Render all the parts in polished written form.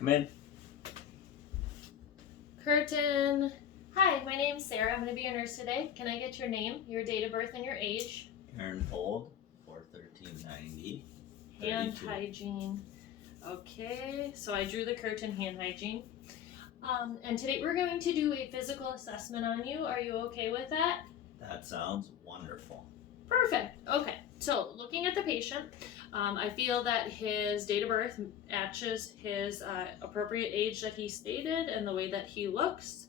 Come in. Curtain. Hi, my name's Sarah. I'm going to be your nurse today. Can I get your name, your date of birth, and your age? Aaron Fold, 4/13/90. Hand 32. hygiene. Okay, so I drew the curtain hand hygiene. And today we're going to do a physical assessment on you. Are you okay with that? That sounds wonderful. Perfect. Okay, so looking at the patient, I feel that his date of birth matches his appropriate age that he stated and the way that he looks.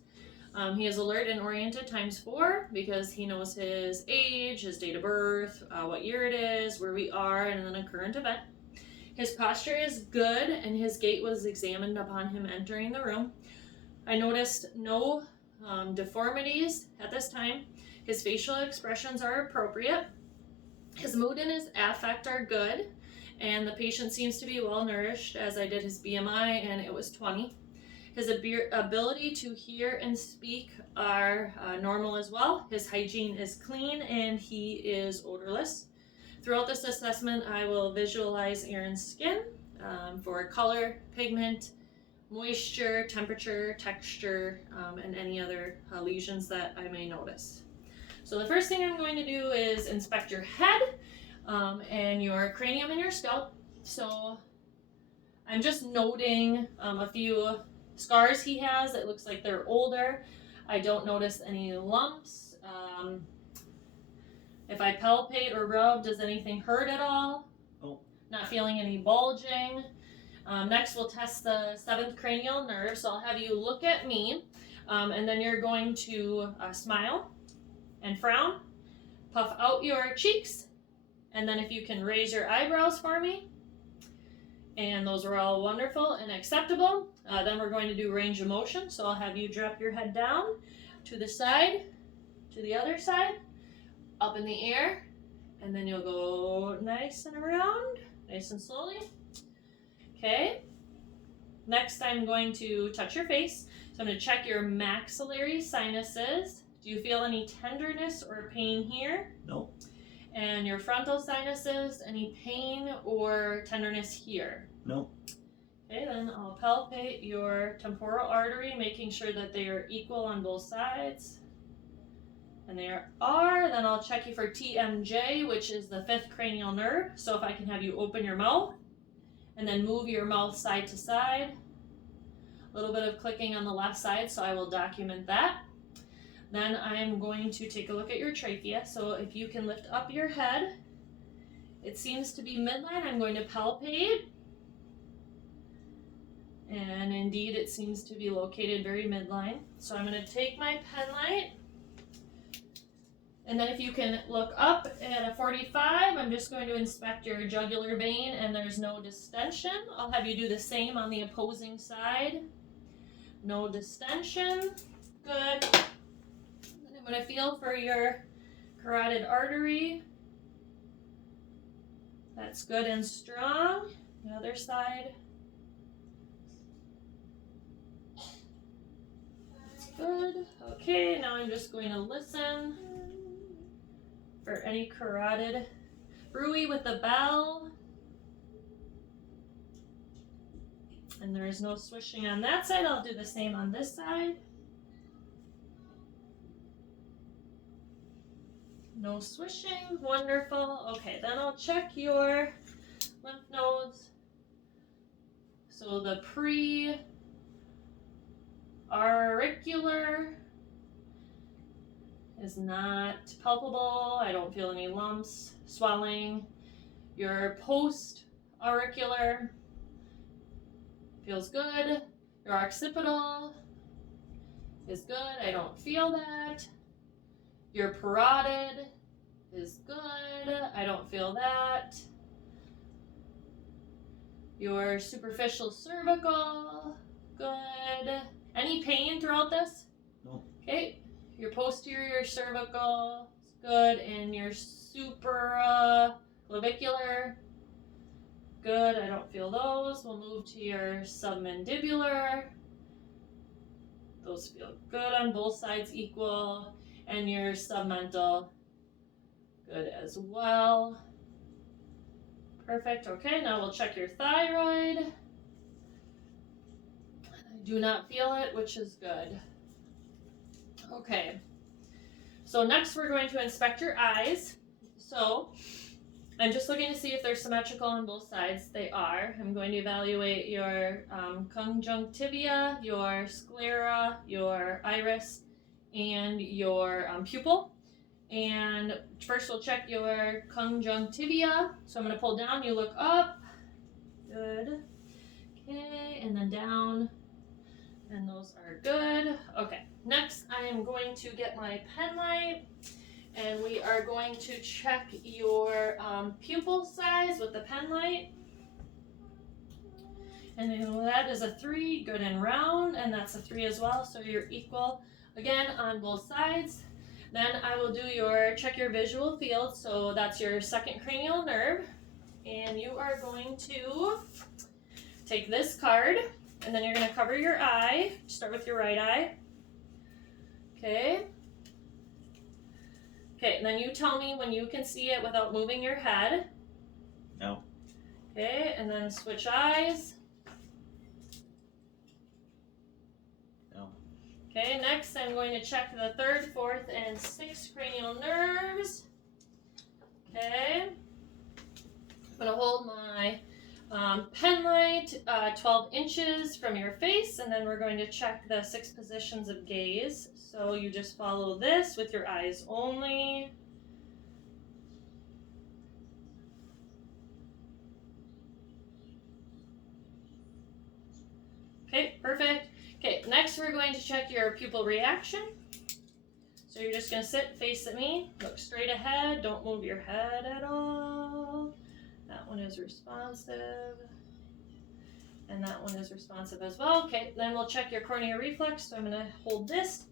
He is alert and oriented ×4 because he knows his age, his date of birth, what year it is, where we are, and then a current event. His posture is good and his gait was examined upon him entering the room. I noticed no deformities at this time. His facial expressions are appropriate. His mood and his affect are good, and the patient seems to be well nourished, as I did his BMI and it was 20. His ability to hear and speak are normal as well. His hygiene is clean and he is odorless. Throughout this assessment, I will visualize Aaron's skin for color, pigment, moisture, temperature, texture, and any other lesions that I may notice. So the first thing I'm going to do is inspect your head and your cranium and your scalp. So I'm just noting a few scars he has. It looks like they're older. I don't notice any lumps. If I palpate or rub, does anything hurt at all? Oh. Not feeling any bulging. Next, we'll test the 7th cranial nerve. So I'll have you look at me, and then you're going to smile and frown, puff out your cheeks, and then if you can raise your eyebrows for me. And those were all wonderful and acceptable. Then we're going to do range of motion. So I'll have you drop your head down to the side, to the other side, up in the air, and then you'll go nice and around, nice and slowly. Okay. Next, I'm going to touch your face. So I'm going to check your maxillary sinuses. Do you feel any tenderness or pain here? No. And your frontal sinuses, any pain or tenderness here? No. Okay, then I'll palpate your temporal artery, making sure that they are equal on both sides. And they are. Then I'll check you for TMJ, which is the 5th cranial nerve. So if I can have you open your mouth and then move your mouth side to side. A little bit of clicking on the left side, so I will document that. Then I'm going to take a look at your trachea. So if you can lift up your head, it seems to be midline. I'm going to palpate. And indeed, it seems to be located very midline. So I'm going to take my pen light. And then if you can look up at a 45, I'm just going to inspect your jugular vein and there's no distension. I'll have you do the same on the opposing side. No distension. Good. And I'm going to feel for your carotid artery. That's good and strong. The other side. That's good. Okay, now I'm just going to listen for any carotid bruit with the bell. And there is no swishing on that side. I'll do the same on this side. No swishing. Wonderful. Okay, then I'll check your lymph nodes. So the pre-auricular is not palpable. I don't feel any lumps, swelling. Your post-auricular feels good. Your occipital is good. I don't feel that. Your parotid is good. I don't feel that. Your superficial cervical, good. Any pain throughout this? No. Okay. Your posterior cervical is good, and your supraclavicular, good. I don't feel those. We'll move to your submandibular. Those feel good on both sides equal, and your submental, good as well. Perfect. Okay, now we'll check your thyroid. do not feel it, which is good. Okay. So next we're going to inspect your eyes. So I'm just looking to see if they're symmetrical on both sides. They are. I'm going to evaluate your conjunctiva, your sclera, your iris, and your pupil. And first we'll check your conjunctiva. So I'm going to pull down, you look up. Good. Okay, and then down. And those are good. Okay, next I am going to get my pen light. And we are going to check your pupil size with the pen light. And that is a 3, good and round, and that's a 3 as well, so you're equal again on both sides. Then I will do check your visual field, so that's your second cranial nerve. And you are going to take this card, and then you're going to cover your eye. Start with your right eye. Okay. Okay, and then you tell me when you can see it without moving your head. No. Okay, and then switch eyes. No. Okay, next I'm going to check the 3rd, 4th, and 6th cranial nerves. Okay. I'm going to hold my pen light 12 inches from your face, and then we're going to check the 6 positions of gaze. So you just follow this with your eyes only. Okay, perfect. Okay, next we're going to check your pupil reaction. So you're just going to sit, face at me, look straight ahead, don't move your head at all. That one is responsive. And that one is responsive as well. Okay, then we'll check your corneal reflex. So I'm going to hold this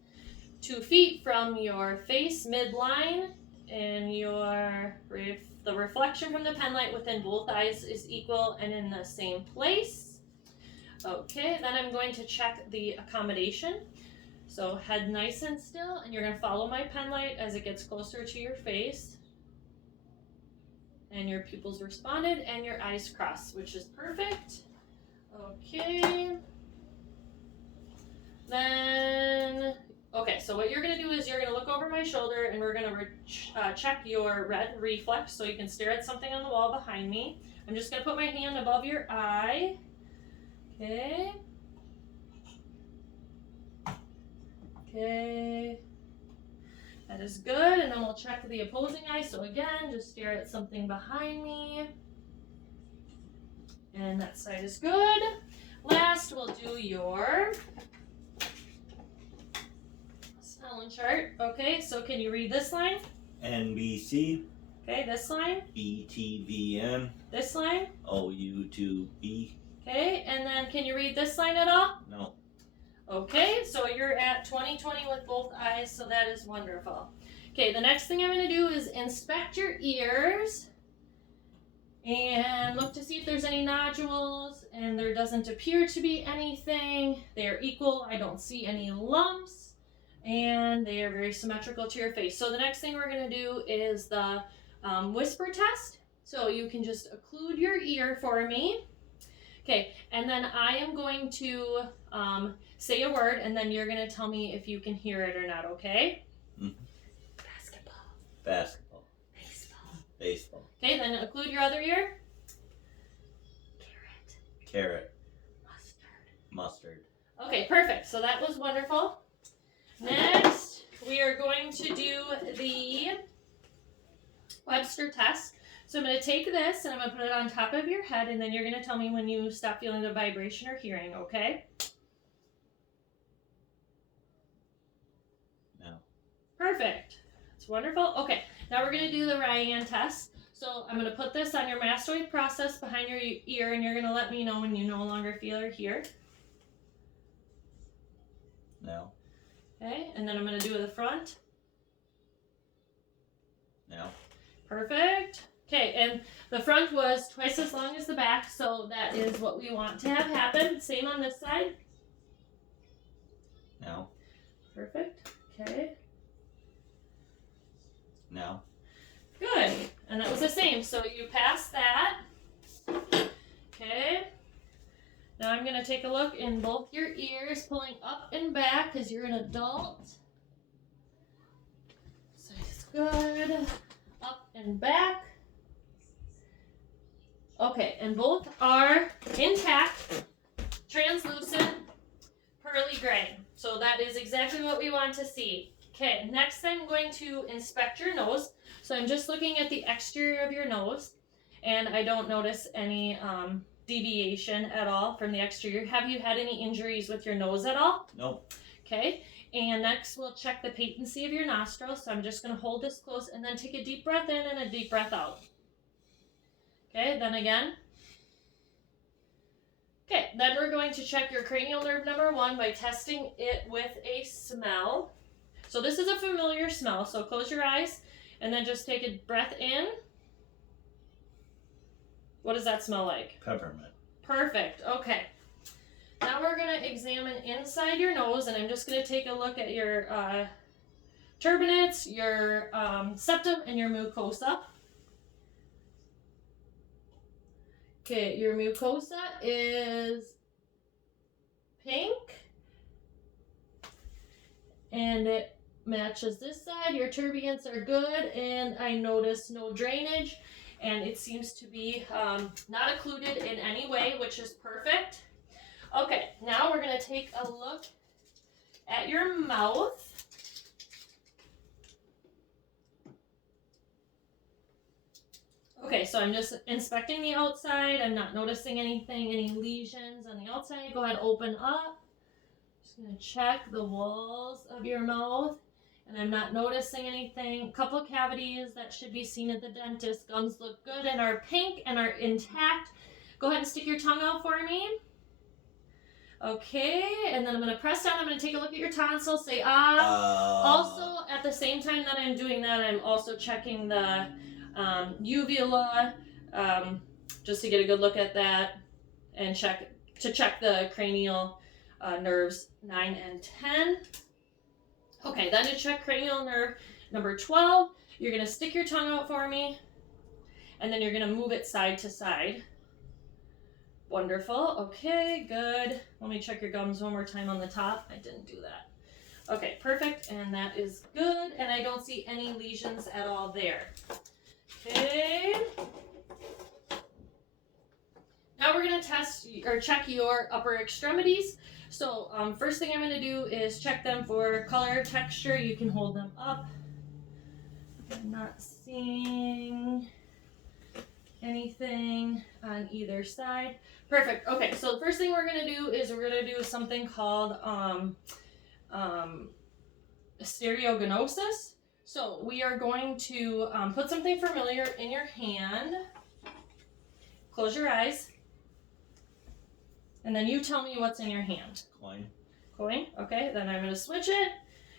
2 feet from your face, midline, and the reflection from the pen light within both eyes is equal and in the same place. Okay, then I'm going to check the accommodation. So head nice and still, and you're going to follow my pen light as it gets closer to your face. And your pupils responded, and your eyes crossed, which is perfect. Okay. Then, okay, so what you're going to do is you're going to look over my shoulder, and we're going to check your red reflex, so you can stare at something on the wall behind me. I'm just going to put my hand above your eye. Okay. Okay. That is good, and then we'll check the opposing eye. So again, just stare at something behind me. And that side is good. Last, we'll do your Snellen chart. Okay, so can you read this line? NBC. Okay, this line? BTVN. This line? OU2B. Okay, and then can you read this line at all? No. Okay, so you're at 20/20 with both eyes, so that is wonderful. Okay, the next thing I'm going to do is inspect your ears and look to see if there's any nodules, and there doesn't appear to be anything. They are equal. I don't see any lumps, and they are very symmetrical to your face. So the next thing we're going to do is the whisper test. So you can just occlude your ear for me. Okay, and then I am going to say a word, and then you're going to tell me if you can hear it or not, okay? Mm-hmm. Basketball. Basketball. Baseball. Baseball. Okay, then occlude your other ear. Carrot. Carrot. Mustard. Mustard. Okay, perfect. So that was wonderful. Next, we are going to do the Webster test. So I'm going to take this and I'm going to put it on top of your head, and then you're going to tell me when you stop feeling the vibration or hearing, okay? No. Perfect. That's wonderful. Okay, now we're going to do the Ryan test. So I'm going to put this on your mastoid process behind your ear, and you're going to let me know when you no longer feel or hear. No. Okay, and then I'm going to do the front. No. Perfect. Okay, and the front was twice as long as the back, so that is what we want to have happen. Same on this side. No. Perfect. Okay. No. Good. And that was the same. So you passed that. Okay. Now now I'm going to take a look in both your ears, pulling up and back because you're an adult. So it's good. Up and back. Okay, and both are intact, translucent, pearly gray. So that is exactly what we want to see. Okay, next I'm going to inspect your nose. So I'm just looking at the exterior of your nose, and I don't notice any deviation at all from the exterior. Have you had any injuries with your nose at all? No. Okay, and next we'll check the patency of your nostrils. So I'm just going to hold this close and then take a deep breath in and a deep breath out. Okay, then again. Okay, then we're going to check your cranial nerve number 1 by testing it with a smell. So this is a familiar smell, so close your eyes and then just take a breath in. What does that smell like? Peppermint. Perfect, okay. Now we're going to examine inside your nose, and I'm just going to take a look at your turbinates, your septum, and your mucosa. Okay, your mucosa is pink, and it matches this side. Your turbinates are good, and I notice no drainage, and it seems to be not occluded in any way, which is perfect. Okay, now we're going to take a look at your mouth. Okay, so I'm just inspecting the outside. I'm not noticing anything, any lesions on the outside. Go ahead, open up. Just going to check the walls of your mouth. And I'm not noticing anything. A couple cavities that should be seen at the dentist. Gums look good and are pink and are intact. Go ahead and stick your tongue out for me. Okay, and then I'm going to press down. I'm going to take a look at your tonsils. Say ah. Also, at the same time that I'm doing that, I'm also checking the uvula, just to get a good look at that, and check the cranial nerves 9 and 10. Okay, then to check cranial nerve number 12, you're going to stick your tongue out for me, and then you're going to move it side to side. Wonderful. Okay, good. Let me check your gums one more time on the top. I didn't do that. Okay, perfect, and that is good, and I don't see any lesions at all there. Okay. Now we're going to test or check your upper extremities. So first thing I'm going to do is check them for color, texture. You can hold them up. I'm not seeing anything on either side. Perfect. Okay, so the first thing we're going to do is we're going to do something called stereognosis. So we are going to put something familiar in your hand. Close your eyes. And then you tell me what's in your hand. Coin. Coin. Okay, then I'm going to switch it.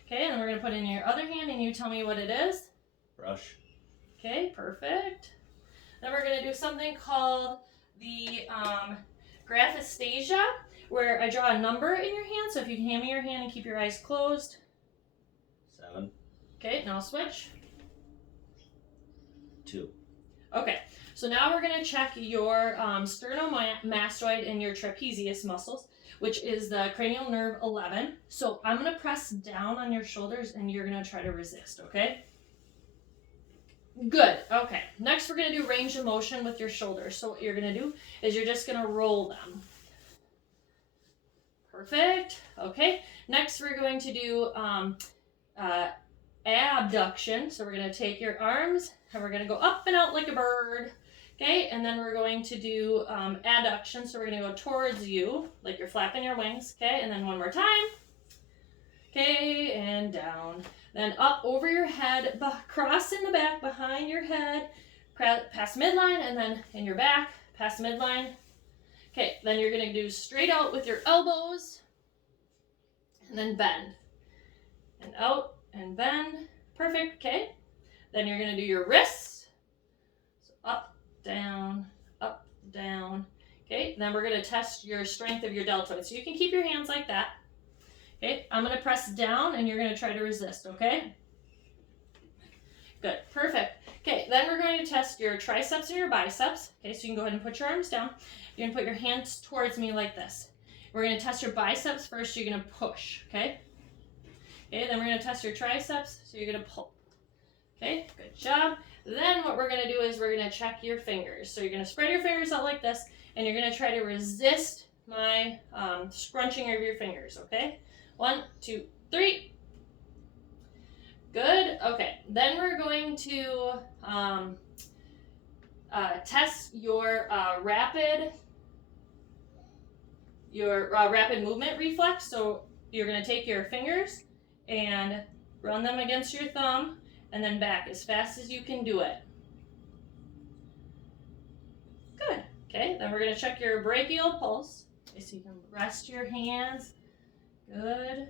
Okay, and then we're going to put it in your other hand and you tell me what it is. Brush. Okay, perfect. Then we're going to do something called the graphesthesia, where I draw a number in your hand. So if you can hand me your hand and keep your eyes closed. 7. Okay, now switch. 2. Okay, so now we're going to check your sternomastoid and your trapezius muscles, which is the cranial nerve 11. So I'm going to press down on your shoulders and you're going to try to resist, okay? Good, okay. Next we're going to do range of motion with your shoulders. So what you're going to do is you're just going to roll them. Perfect, okay. Next we're going to do abduction. So we're going to take your arms and we're going to go up and out like a bird. Okay, and then we're going to do adduction. So we're going to go towards you like you're flapping your wings. Okay, and then one more time. Okay, and down. Then up over your head, cross in the back behind your head, past midline, and then in your back, past midline. Okay, then you're going to do straight out with your elbows, and then bend. And out, and bend. Perfect, okay. Then you're going to do your wrists. So up, down, up, down. Okay, then we're going to test your strength of your deltoid. So you can keep your hands like that. Okay, I'm going to press down and you're going to try to resist, okay? Good, perfect. Okay, then we're going to test your triceps and your biceps. Okay, so you can go ahead and put your arms down. You're gonna put your hands towards me like this. We're gonna test your biceps first, you're gonna push, okay? Okay, then we're gonna test your triceps, so you're gonna pull. Okay, good job. Then what we're gonna do is we're gonna check your fingers. So you're gonna spread your fingers out like this, and you're gonna try to resist my scrunching of your fingers, okay? 1, 2, 3. Good, okay. Then we're going to test your rapid movement reflex. So you're gonna take your fingers and run them against your thumb and then back as fast as you can do it. Good. Okay, then we're going to check your brachial pulse. Okay, so you can rest your hands. Good.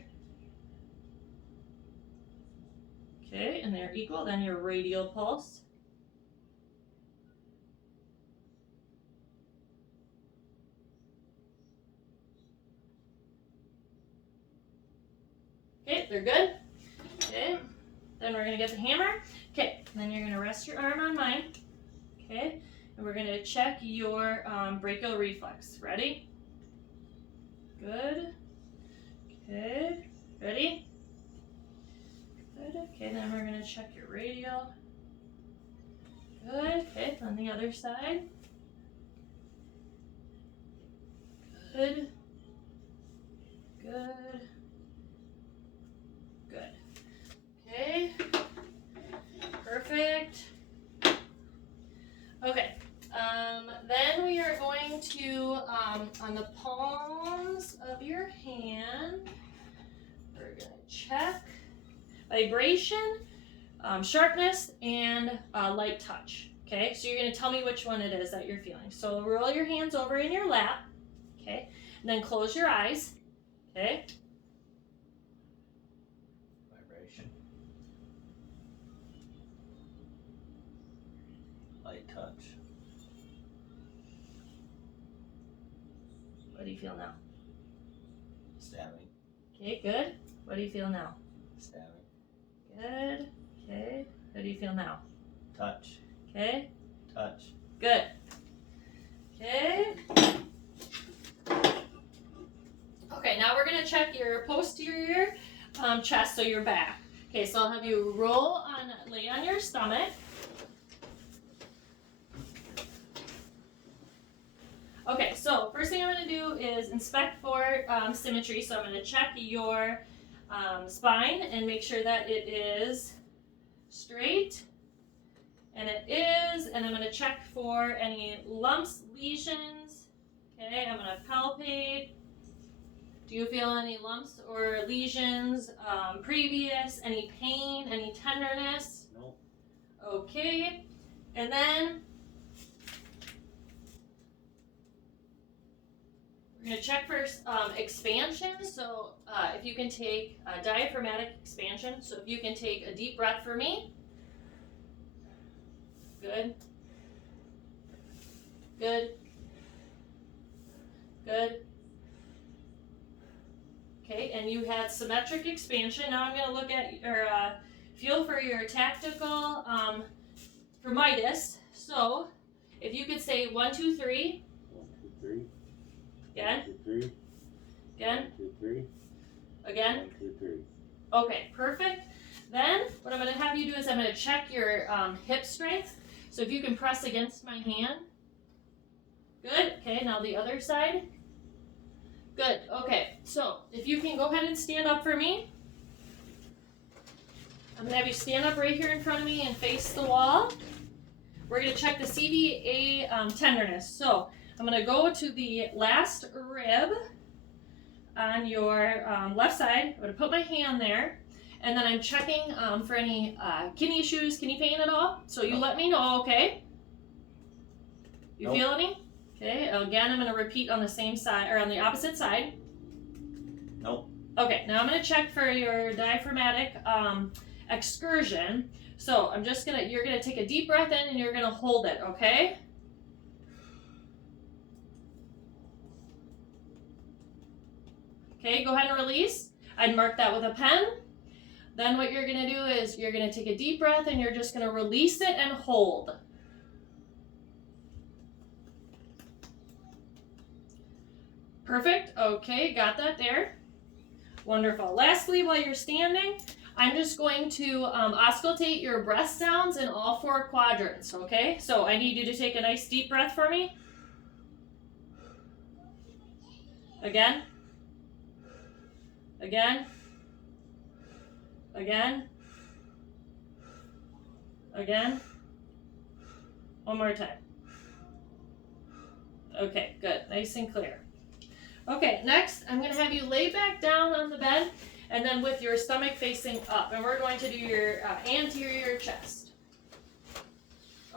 Okay, and they're equal. Then your radial pulse. Okay, they're good. Okay, then we're going to get the hammer. Okay, then you're going to rest your arm on mine. Okay, and we're going to check your brachial reflex. Ready? Good. Okay, ready? Good. Okay, then we're going to check your radial. Good. Okay, on the other side. Good. Good. Good. Okay. Perfect. Okay. Then we are going to, on the palms of your hand, we're going to check vibration, sharpness, and light touch. Okay, so you're going to tell me which one it is that you're feeling. So roll your hands over in your lap, okay, and then close your eyes, okay. Vibration. Light touch. What do you feel now? Stabbing. Okay, good. What do you feel now? Stabbing. Good. Okay. What do you feel now? Touch. Okay. Touch. Good. Okay. Okay, now we're going to check your posterior chest, so your back. Okay, so I'll have you lay on your stomach. Okay, so first thing I'm going to do is inspect for symmetry. So I'm going to check your spine and make sure that it is straight. And it is. And I'm going to check for any lumps, lesions. Okay, I'm going to palpate. Do you feel any lumps or lesions previous? Any pain? Any tenderness? Nope. Okay, and then we're going to check for expansion. So if you can take diaphragmatic expansion. So if you can take a deep breath for me. Good. Good. Good. Okay, and you had symmetric expansion. Now I'm going to look at your feel for your tactical firmitis. So if you could say 1, 2, 3. 1, 2, 3. Again. 1, 2, 3. Again. 1, 2, 3. Again. 1, 2, 3. Okay, perfect. Then what I'm going to have you do is I'm going to check your hip strength. So if you can press against my hand. Good. Okay, now the other side. Good. Okay, so if you can go ahead and stand up for me. I'm going to have you stand up right here in front of me and face the wall. We're going to check the CVA tenderness. So I'm going to go to the last rib on your left side. I'm going to put my hand there. And then I'm checking for any kidney issues, kidney pain at all. So you let me know, okay? You Nope. feel any? Okay, again, I'm going to repeat on the same side, or on the opposite side. Nope. Okay, now I'm going to check for your diaphragmatic excursion. So you're going to take a deep breath in and you're going to hold it, okay? Okay, go ahead and release. I'd mark that with a pen. Then what you're going to do is you're going to take a deep breath and you're just going to release it and hold. Perfect. Okay, got that there. Wonderful. Lastly, while you're standing, I'm just going to auscultate your breath sounds in all 4 quadrants, okay? So I need you to take a nice deep breath for me. Again. Again. Again. Again. One more time. Okay, good. Nice and clear. Okay, next I'm going to have you lay back down on the bed and then with your stomach facing up. And we're going to do your anterior chest.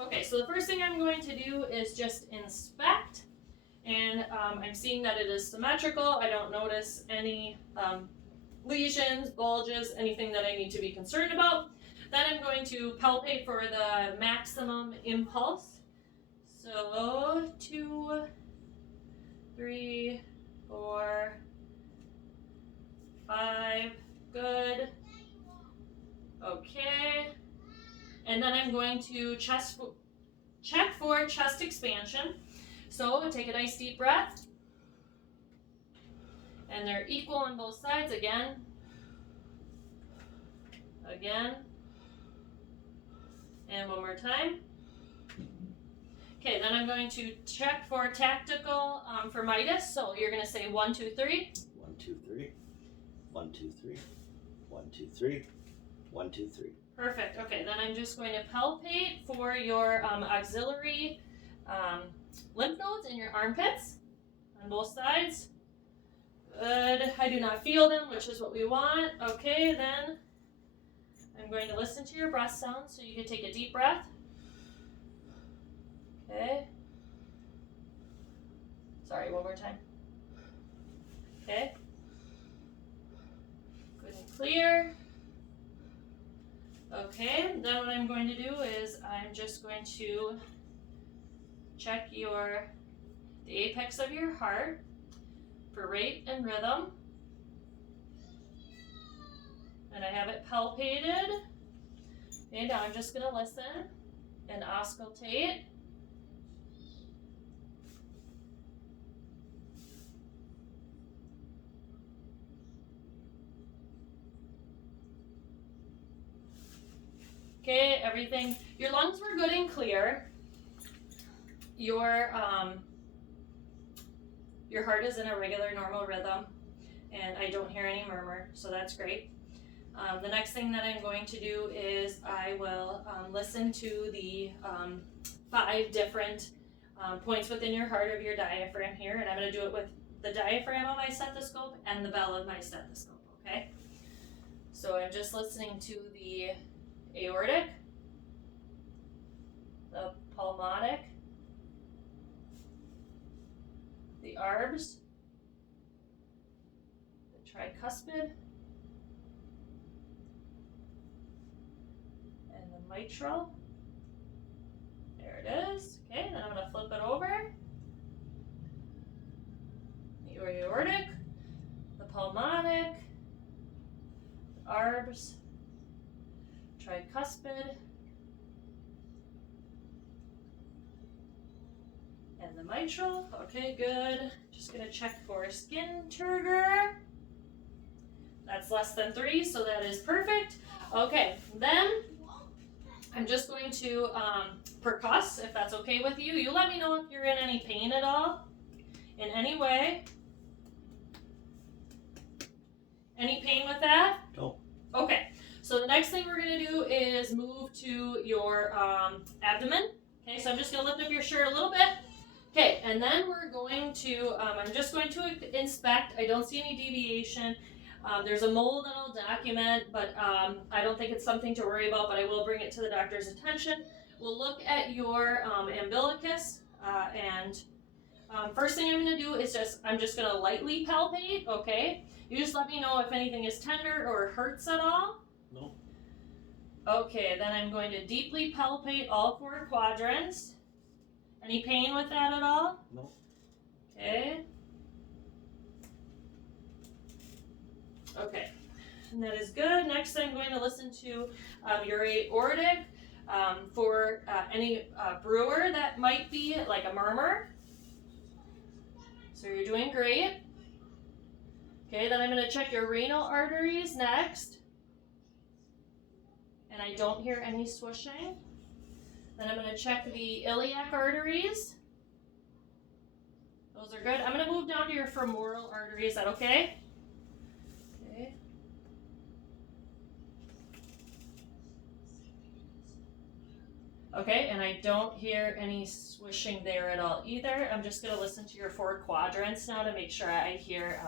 Okay, so the first thing I'm going to do is just inspect. And I'm seeing that it is symmetrical. I don't notice any lesions, bulges, anything that I need to be concerned about. Then I'm going to palpate for the maximum impulse. So 2, 3, 4, 5, good. Okay. And then I'm going to check for chest expansion. So take a nice deep breath. And they're equal on both sides. Again. Again. And one more time. Okay, then I'm going to check for tactical firmitis. So you're going to say 1, 2, 3. 1, 2, 3. 1, 2, 3. 1, 2, 3. 1, 2, 3. Perfect. Okay, then I'm just going to palpate for your auxiliary lymph nodes in your armpits on both sides. Good. I do not feel them, which is what we want. Okay, then I'm going to listen to your breath sounds. So you can take a deep breath. Okay. Sorry, one more time. Okay. Good and clear. Okay, then what I'm going to do is I'm just going to check the apex of your heart for rate and rhythm. And I have it palpated. Okay, now I'm just going to listen and auscultate. Okay, everything. Your lungs were good and clear. Your heart is in a regular, normal rhythm, and I don't hear any murmur, so that's great. The next thing that I'm going to do is I will listen to the 5 different points within your heart of your diaphragm here, and I'm going to do it with the diaphragm of my stethoscope and the bell of my stethoscope, okay? So I'm just listening to the aortic, the pulmonic, the arbs, the tricuspid, and the mitral. There it is. Okay, then I'm going to flip it over. The aortic, the pulmonic, the arbs, tricuspid, and the mitral. Okay, good. Just going to check for skin turgor. That's less than 3, so that is perfect. Okay, then I'm just going to percuss, if that's okay with you. You let me know if you're in any pain at all, in any way. Any pain with that? No. Okay. So the next thing we're going to do is move to your abdomen. Okay, so I'm just going to lift up your shirt a little bit. Okay, and then we're going to, I'm just going to inspect. I don't see any deviation. There's a mole that I'll document, but I don't think it's something to worry about, but I will bring it to the doctor's attention. We'll look at your umbilicus, and first thing I'm going to do is I'm just going to lightly palpate, okay? You just let me know if anything is tender or hurts at all. No. Okay, then I'm going to deeply palpate all 4 quadrants. Any pain with that at all? No. Okay. Okay, and that is good. Next, I'm going to listen to your aortic for any brewer that might be like a murmur. So you're doing great. Okay, then I'm going to check your renal arteries next. And I don't hear any swooshing. Then I'm going to check the iliac arteries. Those are good. I'm going to move down to your femoral artery. Is that okay? Okay. Okay, and I don't hear any swishing there at all either. I'm just going to listen to your 4 quadrants now to make sure I hear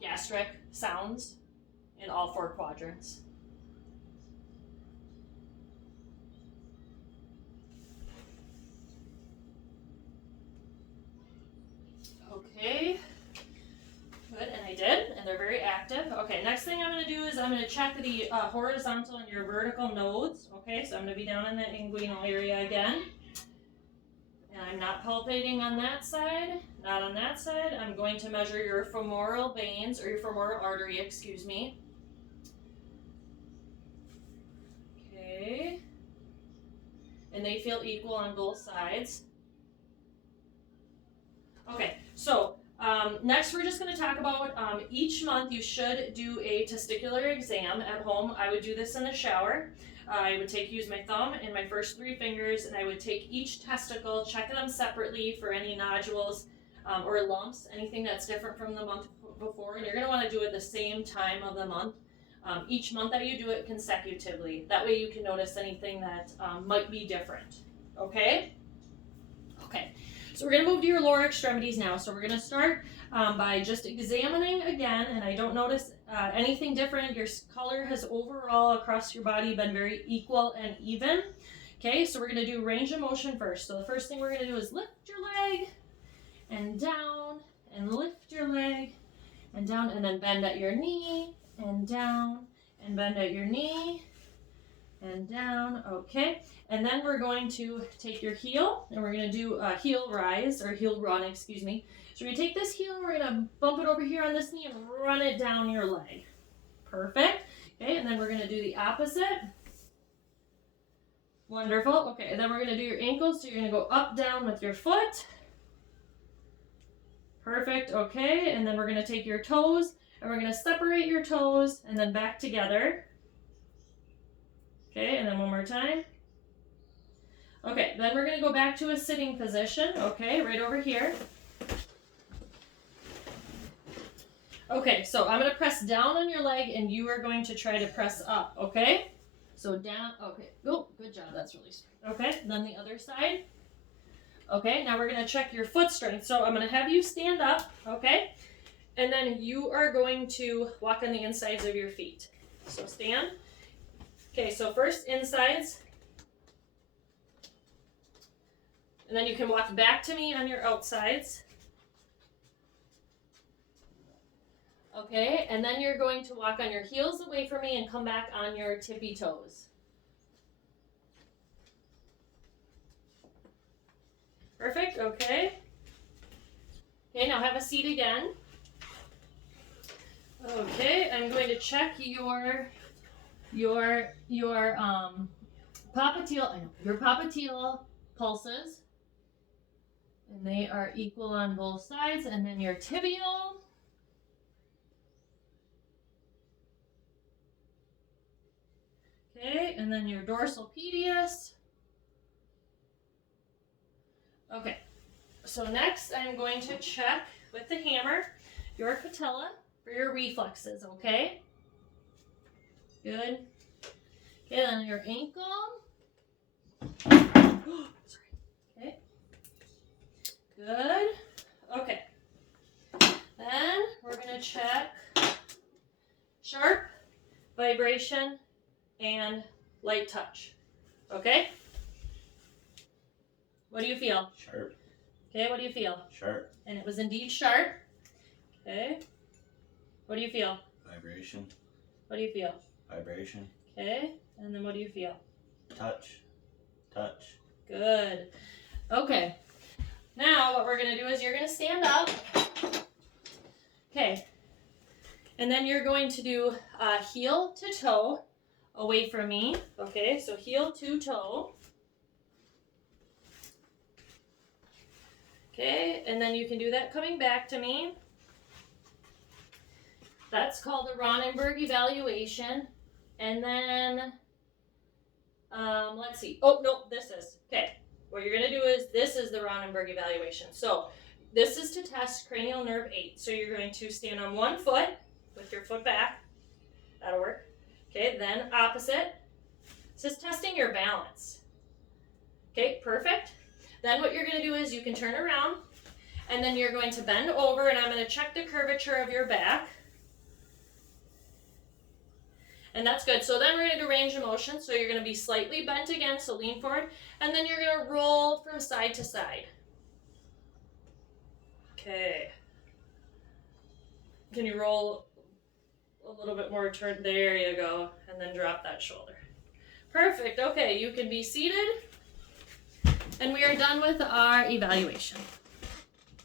gastric sounds in all 4 quadrants. Okay, good, and I did, and they're very active. Okay, next thing I'm going to do is I'm going to check the horizontal and your vertical nodes. Okay, so I'm going to be down in the inguinal area again. And I'm not palpating on that side, not on that side. I'm going to measure your femoral veins, or your femoral artery, excuse me. Okay. And they feel equal on both sides. Okay, so next we're just going to talk about each month you should do a testicular exam at home. I would do this in the shower. I would use my thumb and my first 3 fingers, and I would take each testicle, check them separately for any nodules or lumps, anything that's different from the month before, and you're going to want to do it the same time of the month. Each month that you do it consecutively. That way you can notice anything that might be different. Okay? Okay. So we're going to move to your lower extremities now. So we're going to start by just examining again, and I don't notice anything different. Your color has overall across your body been very equal and even. Okay, so we're going to do range of motion first. So the first thing we're going to do is lift your leg and down, and lift your leg and down, and then bend at your knee and down, and bend at your knee and down. Okay, and then we're going to take your heel, and we're going to do a heel rise, or heel run, excuse me. So we're going to take this heel, and we're going to bump it over here on this knee and run it down your leg. Perfect. Okay, and then we're going to do the opposite. Wonderful. Okay, and then we're going to do your ankles, so you're going to go up, down with your foot. Perfect. Okay, and then we're going to take your toes, and we're going to separate your toes, and then back together. Okay, and then one more time. Okay, then we're going to go back to a sitting position, okay, right over here. Okay, so I'm going to press down on your leg, and you are going to try to press up, okay? So down, okay, oh, good job, that's really straight. Okay, then the other side. Okay, now we're going to check your foot strength. So I'm going to have you stand up, okay? And then you are going to walk on the insides of your feet. So stand. Okay, so first insides. And then you can walk back to me on your outsides. Okay, and then you're going to walk on your heels away from me and come back on your tippy toes. Perfect, okay. Okay, now have a seat again. Okay, I'm going to check your popliteal pulses. And they are equal on both sides. And then your tibial. Okay, and then your dorsal pedius. Okay, so next I'm going to check with the hammer your patella for your reflexes, okay? Good. Okay, then your ankle. Sorry. Okay. Good. Okay. Then we're going to check sharp, vibration, and light touch. Okay? What do you feel? Sharp. Okay, what do you feel? Sharp. And it was indeed sharp. Okay. What do you feel? Vibration. What do you feel? Vibration. Okay. And then what do you feel? Touch. Touch. Good. Okay. Now what we're going to do is you're going to stand up. Okay. And then you're going to do heel to toe away from me. Okay, so heel to toe. Okay, and then you can do that coming back to me. That's called a Ronenberg evaluation. And then, let's see. Oh, no, this is. Okay. What you're going to do is, this is the Ronenberg evaluation. So this is to test cranial nerve 8. So you're going to stand on one foot with your foot back. That'll work. Okay, then opposite. This is testing your balance. Okay, perfect. Then what you're going to do is you can turn around, and then you're going to bend over, and I'm going to check the curvature of your back. And that's good. So then we're going to do range of motion. So you're going to be slightly bent again, so lean forward, and then you're going to roll from side to side. Okay. Can you roll a little bit more? Turn. There you go. And then drop that shoulder. Perfect. Okay, you can be seated. And we are done with our evaluation.